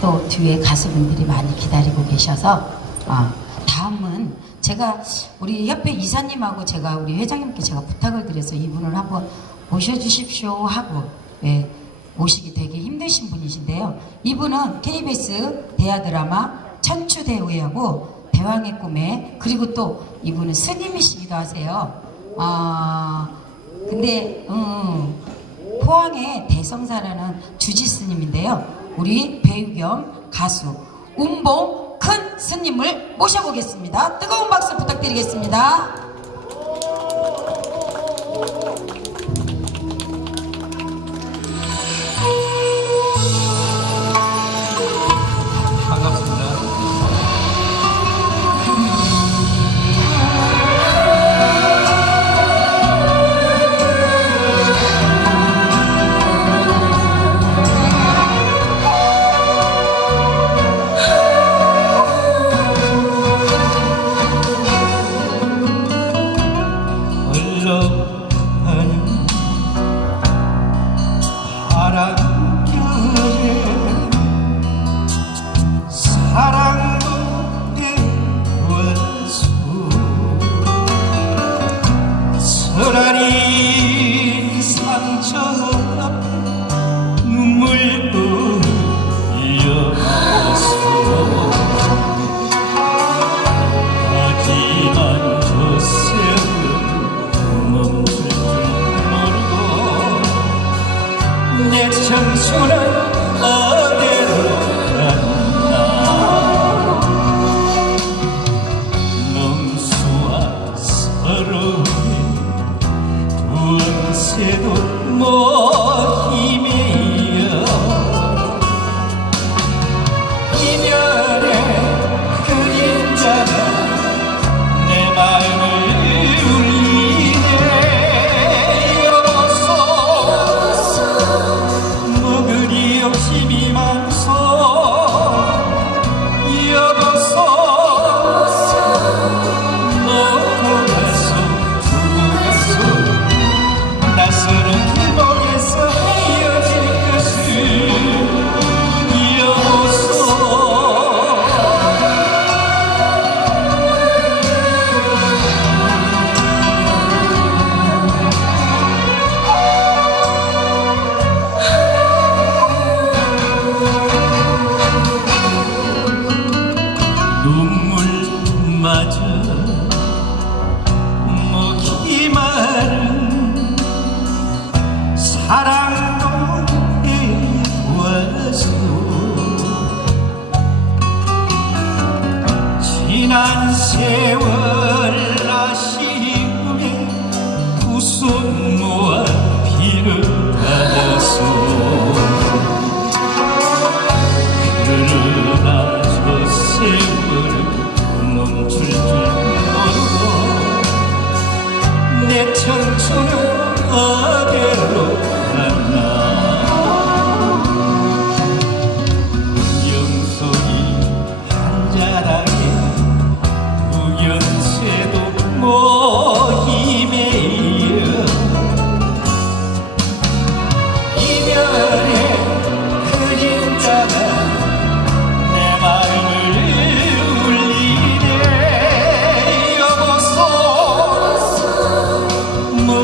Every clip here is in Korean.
또 뒤에 가수분들이 많이 기다리고 계셔서 아, 다음은 제가 우리 협회 이사님하고 제가 우리 회장님께 제가 부탁을 드려서 이분을 한번 모셔주십시오 하고 예, 오시기 되게 힘드신 분이신데요. 이분은 KBS 대하 드라마 천추대우하고 대왕의 꿈에 그리고 또 이분은 스님이시기도 하세요. 아 근데 음, 포항의 대성사라는 주지 스님인데요. 우리 배우 겸 가수 운봉 큰 스님을 모셔보겠습니다. 뜨거운 박수 부탁드리겠습니다. 차라리 상처 앞에 눈물 흘려서 하지만 저 세월은 멈출 내 청춘은 지난 세월 아쉬움에 두손 모아 비를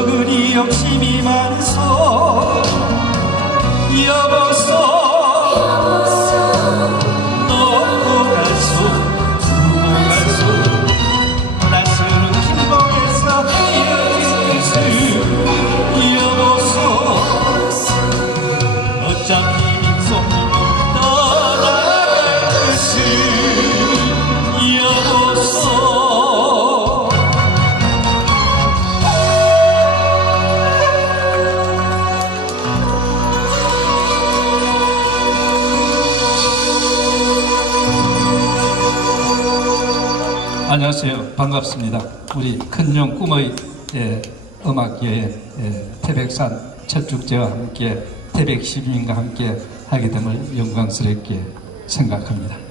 그리 욕심이 많소 여보 안녕하세요. 반갑습니다. 우리 큰용 꿈의 예, 음악계의 예, 태백산 철쭉제와 함께 태백 시민과 함께 하게 됨을 영광스럽게 생각합니다.